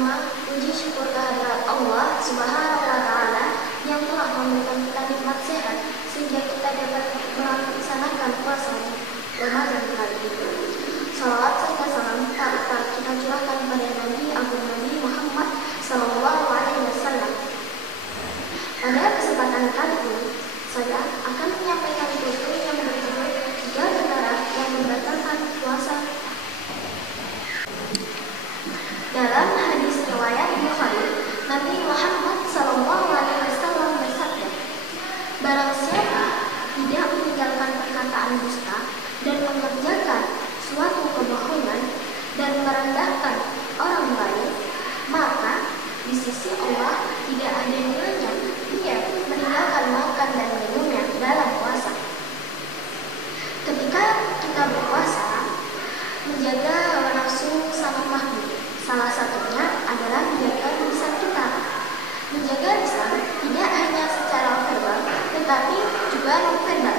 Pertama, puji syukur kehadirat Allah Subhanahu wa Ta'ala yang telah memberikan kita nikmat sehat sehingga kita dapat melaksanakan puasa Ramadan kali ini. Salawat serta salam tak kita curahkan pada Nabi Agung Nabi Muhammad Sallallahu Alaihi Wasallam. Pada kesempatan kali ini, saya akan menyampaikan tutur yang berjudul 3 perkara yang membatalkan puasa. Dalam hadis riwayat Bukhari, Nabi Muhammad Sallallahu Alaihi Wasallam bersabda, barang siapa tidak meninggalkan perkataan dusta dan mengerjakan suatu kebohongan dan merendahkan orang lain, maka di sisi Allah tidak ada nilainya dia meninggalkan makan dan minumnya dalam puasa. Ketika kita berpuasa, menjaga hawa nafsu sangat mahal. Salah satunya adalah menjaga lisan kita. Menjaga lisan tidak hanya secara verbal, tetapi juga non-verbal,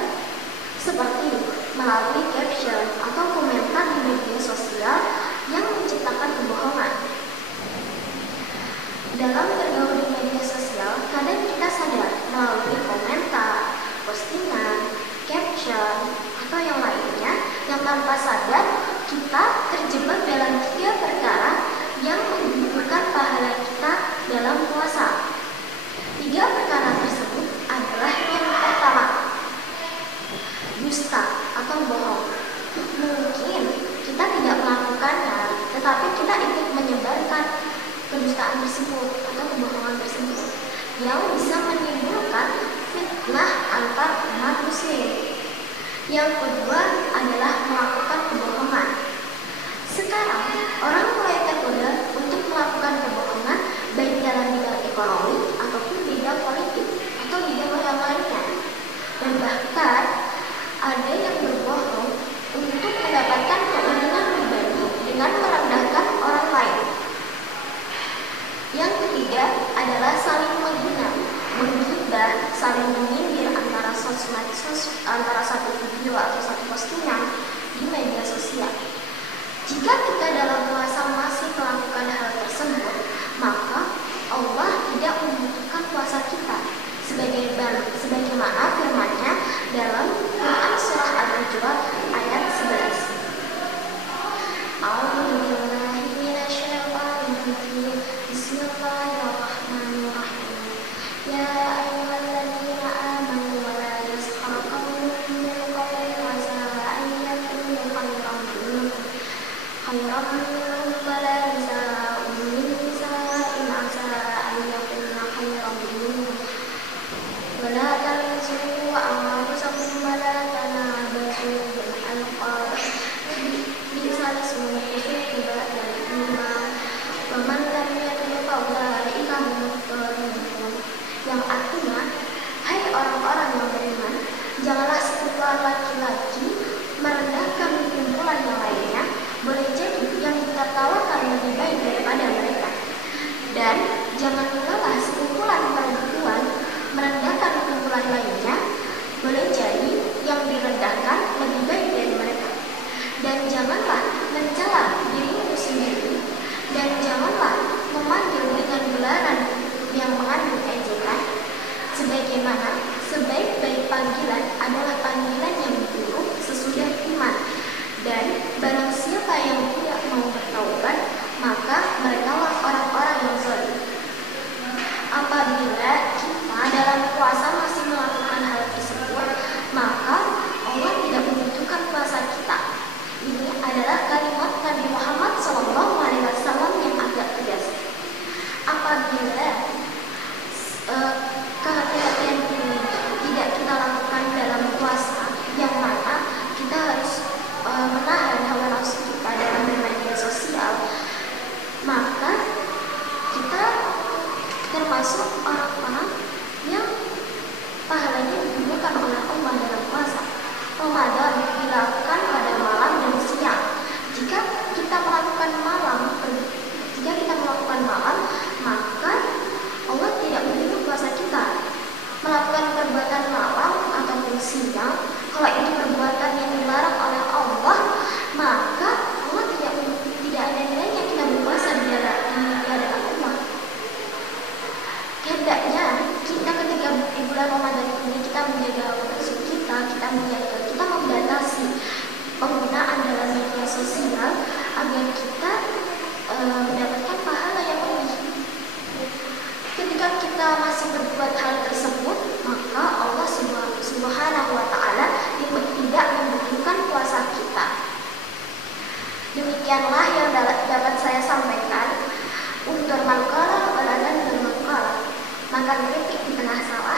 seperti melalui caption atau komentar di media sosial yang menciptakan kebohongan. Dalam bergaul di media sosial, kadang kita sadar melalui komentar, postingan, caption, atau yang lainnya yang tanpa sadar kita terjebak dalam 3 perkara yang menggugurkan pahala kita dalam puasa. 3 perkara tersebut adalah yang pertama, dusta atau bohong. Mungkin kita tidak melakukannya, tetapi kita ikut menyebarkan kedustaan tersebut atau kebohongan tersebut yang bisa menimbulkan fitnah antar umat muslim. Yang kedua adalah melakukan kebohongan. Sekarang orang mulai tergoda untuk melakukan kebohongan baik dalam bidang ekonomi ataupun bidang politik atau bidang yang lainnya. Dan bahkan ada yang berbohong untuk mendapatkan keuntungan pribadi dengan merendahkan orang lain. Yang ketiga adalah saling menghina, menggibah, saling menyindir antara antara satu video atau satu postingan di media sosial. Jika kita dalam puasa masih melakukan hal tersebut, maka Allah tidak membutuhkan puasa kita. Sebagaimana firman-Nya dalam Quran surah Al-Hujurat ayat 11. Bismillahirrahmanirrahim. Ya ayyuhalladzina amanu wa la yaskhar qaumun min qaumin 'asa an yakunu khairan minhum wa la nisa'un min nisa'in 'asa an yakunna khairan minhum wa la tansuhu anfusakum wa la tanabazu bil alqab bi'sal ismul fusuq ba'dal iman wa man lam yatub fa ulaika humud dhalimun. Yang artinya, hai orang-orang yang beriman, janganlah sekumpulan laki-laki merendahkan kumpulan yang lainnya, boleh jadi yang ditertawakan lebih baik daripada mereka. Dan jangan pula sekumpulan perempuan merendahkan kumpulan lainnya, boleh jadi yang direndahkan lebih baik dari mereka. Dan janganlah mencela dirimu sendiri, dan janganlah memanggil dengan gelaran yang mengandung ejekan, sebagaimana sebaik-baik panggilan adalah panggilan yang buruk sesudah iman. Dan barang siapa yang tidak mau bertaubat, maka merekalah orang-orang yang zalim. Apabila kita dalam puasa masih melakukan hal tersebut, maka Allah tidak membutuhkan puasa kita. Ini adalah kalimat Nabi Muhammad SAW yang agak tegas. Apabila kehati-hatian ini tidak kita lakukan dalam puasa, yang mana kita harus menahan hawa nafsu kita dalam media sosial, maka kita termasuk orang-orang yang pahalanya diberikan oleh Allah dalam puasa. Ramadan dilakukan pada malam dan siang. Jika kita melakukan malam, maka Allah tidak menerima puasa kita. Melakukan perbuatan malam ataupun siang, kalau itu perbuatan yang dilarang oleh Allah, maka Allah tidak ada nilainya kita berpuasa di hadapan bermalu kalah, berdandan bermalu kalah, makan keripik di tengah sawah.